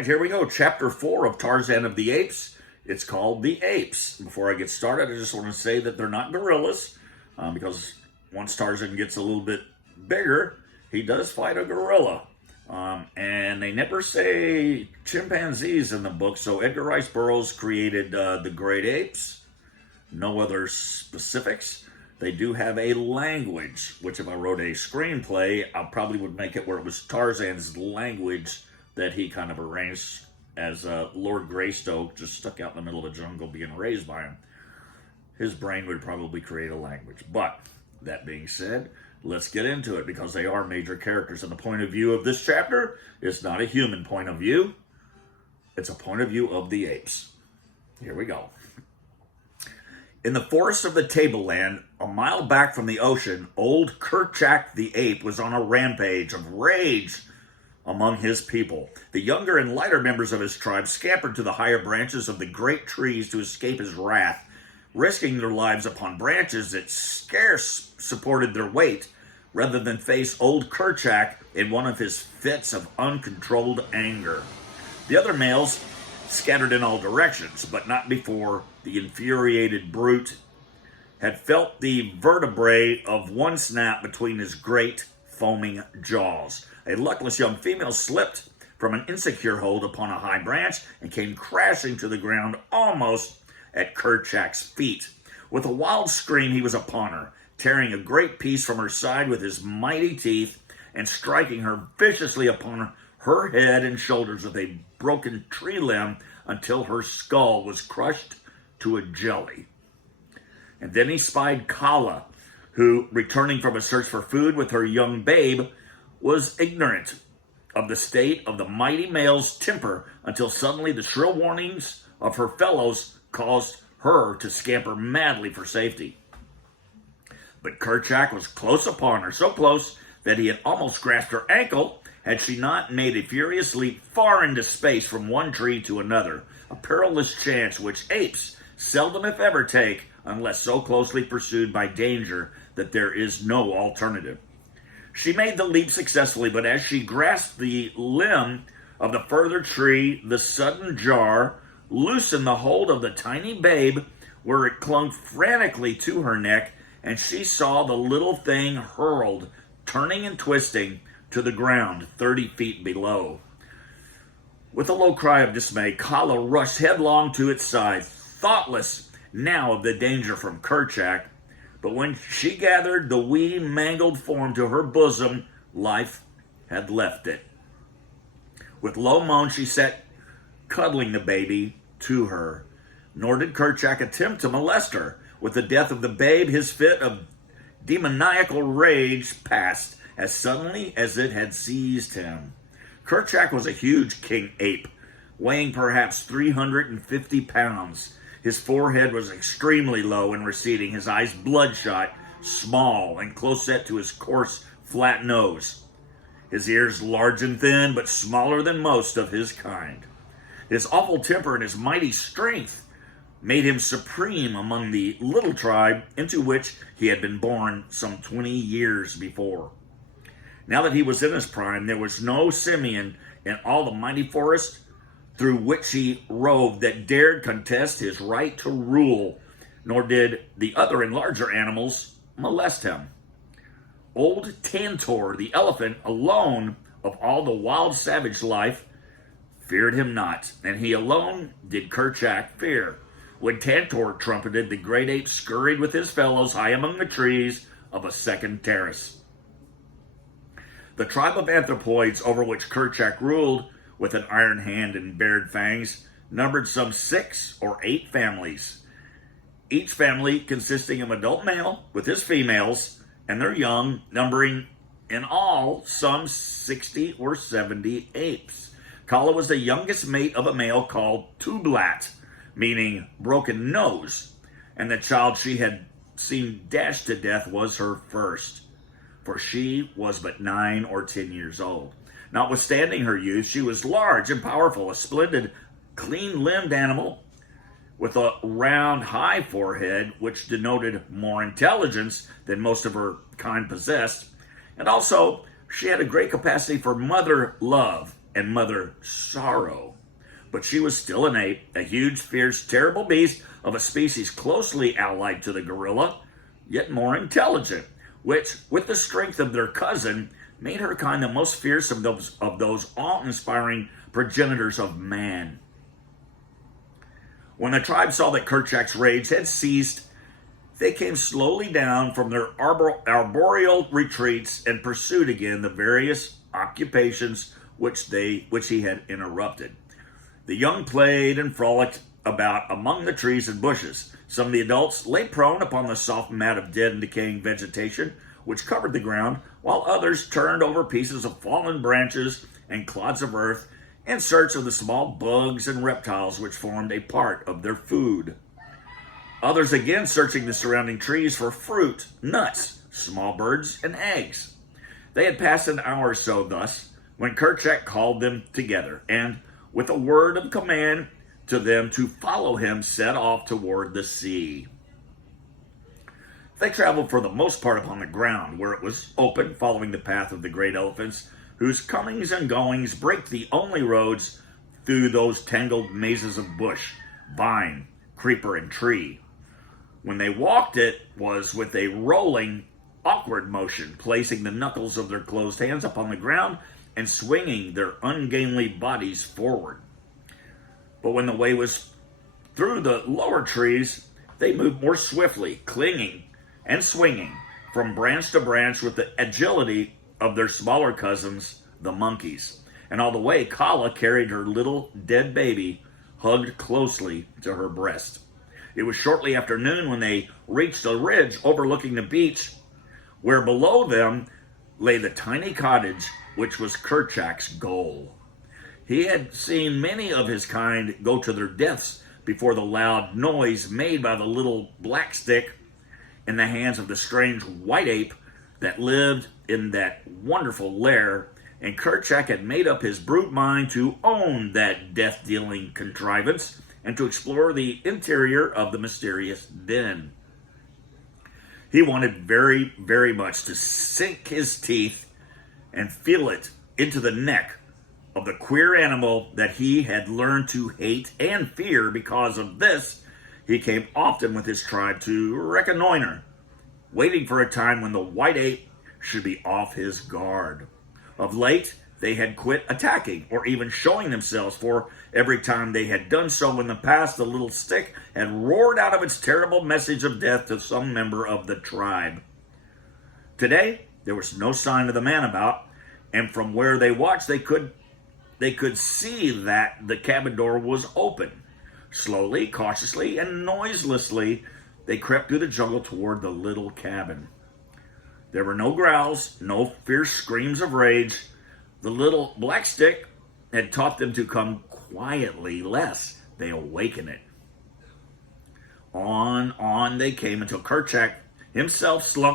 right, here we go. Chapter 4 of Tarzan of the Apes. It's called The Apes. Before I get started, I just want to say that they're not gorillas, because once Tarzan gets a little bit bigger, he does fight a gorilla. And they never say chimpanzees in the book, so Edgar Rice Burroughs created the great apes. No other specifics. They do have a language, which if I wrote a screenplay, I probably would make it where it was Tarzan's language that he kind of arranged as Lord Greystoke, just stuck out in the middle of the jungle being raised by him. His brain would probably create a language. But that being said, let's get into it because they are major characters. And the point of view of this chapter is not a human point of view. It's a point of view of the apes. Here we go. In the forests of the tableland, a mile back from the ocean, old Kerchak the ape was on a rampage of rage among his people. The younger and lighter members of his tribe scampered to the higher branches of the great trees to escape his wrath, risking their lives upon branches that scarce supported their weight, rather than face old Kerchak in one of his fits of uncontrolled anger. The other males scattered in all directions, but not before the infuriated brute had felt the vertebrae of one snap between his great foaming jaws. A luckless young female slipped from an insecure hold upon a high branch and came crashing to the ground almost at Kerchak's feet. With a wild scream, he was upon her, tearing a great piece from her side with his mighty teeth and striking her viciously upon her head and shoulders with a broken tree limb until her skull was crushed to a jelly. And then he spied Kala, who, returning from a search for food with her young babe, was ignorant of the state of the mighty male's temper until suddenly the shrill warnings of her fellows caused her to scamper madly for safety. But Kerchak was close upon her, so close that he had almost grasped her ankle had she not made a furious leap far into space from one tree to another, a perilous chance which apes seldom if ever take unless so closely pursued by danger that there is no alternative. She made the leap successfully, but as she grasped the limb of the further tree, the sudden jar loosened the hold of the tiny babe where it clung frantically to her neck, and she saw the little thing hurled, turning and twisting, to the ground 30 feet below. With a low cry of dismay, Kala rushed headlong to its side, thoughtless now of the danger from Kerchak. But when she gathered the wee, mangled form to her bosom, life had left it. With low moan, she sat cuddling the baby to her. Nor did Kerchak attempt to molest her. With the death of the babe, his fit of demoniacal rage passed as suddenly as it had seized him. Kerchak was a huge king ape, weighing perhaps 350 pounds. His forehead was extremely low and receding, his eyes bloodshot, small, and close set to his coarse, flat nose. His ears large and thin, but smaller than most of his kind. His awful temper and his mighty strength made him supreme among the little tribe into which he had been born some 20 years before. Now that he was in his prime, there was no simian in all the mighty forest through which he roved that dared contest his right to rule, nor did the other and larger animals molest him. Old Tantor, the elephant, alone of all the wild savage life, feared him not, and he alone did Kerchak fear. When Tantor trumpeted, the great ape scurried with his fellows high among the trees of a second terrace. The tribe of anthropoids over which Kerchak ruled with an iron hand and bared fangs numbered some 6 or 8 families, each family consisting of adult male with his females and their young, numbering in all some 60 or 70 apes. Kala was the youngest mate of a male called Tublat, meaning broken nose, and the child she had seen dashed to death was her first, for she was but 9 or 10 years old. Notwithstanding her youth, she was large and powerful, a splendid, clean-limbed animal with a round, high forehead, which denoted more intelligence than most of her kind possessed. And also, she had a great capacity for mother love, and Mother Sorrow. But she was still an ape, a huge, fierce, terrible beast of a species closely allied to the gorilla, yet more intelligent, which, with the strength of their cousin, made her kind the most fierce of those awe-inspiring progenitors of man. When the tribe saw that Kerchak's rage had ceased, they came slowly down from their arboreal retreats and pursued again the various occupations which he had interrupted. The young played and frolicked about among the trees and bushes. Some of the adults lay prone upon the soft mat of dead and decaying vegetation which covered the ground, while others turned over pieces of fallen branches and clods of earth in search of the small bugs and reptiles which formed a part of their food. Others again searching the surrounding trees for fruit, nuts, small birds, and eggs. They had passed an hour or so thus when Kerchak called them together and, with a word of command to them to follow him, set off toward the sea. They traveled for the most part upon the ground, where it was open, following the path of the great elephants, whose comings and goings break the only roads through those tangled mazes of bush, vine, creeper, and tree. When they walked, it was with a rolling, awkward motion, placing the knuckles of their closed hands upon the ground and swinging their ungainly bodies forward. But when the way was through the lower trees, they moved more swiftly, clinging and swinging from branch to branch with the agility of their smaller cousins, the monkeys. And all the way, Kala carried her little dead baby hugged closely to her breast. It was shortly after noon when they reached a ridge overlooking the beach, where below them lay the tiny cottage which was Kerchak's goal. He had seen many of his kind go to their deaths before the loud noise made by the little black stick in the hands of the strange white ape that lived in that wonderful lair, and Kerchak had made up his brute mind to own that death-dealing contrivance and to explore the interior of the mysterious den. He wanted very, very much to sink his teeth and feel it into the neck of the queer animal that he had learned to hate and fear. Because of this, he came often with his tribe to reconnoiter, waiting for a time when the white ape should be off his guard. Of late, they had quit attacking or even showing themselves, for every time they had done so in the past, the little stick had roared out of its terrible message of death to some member of the tribe. Today, there was no sign of the man about, and from where they watched, they could see that the cabin door was open. Slowly, cautiously, and noiselessly, they crept through the jungle toward the little cabin. There were no growls, no fierce screams of rage. The little black stick had taught them to come quietly, lest they awaken it. On they came until Kerchak himself slunk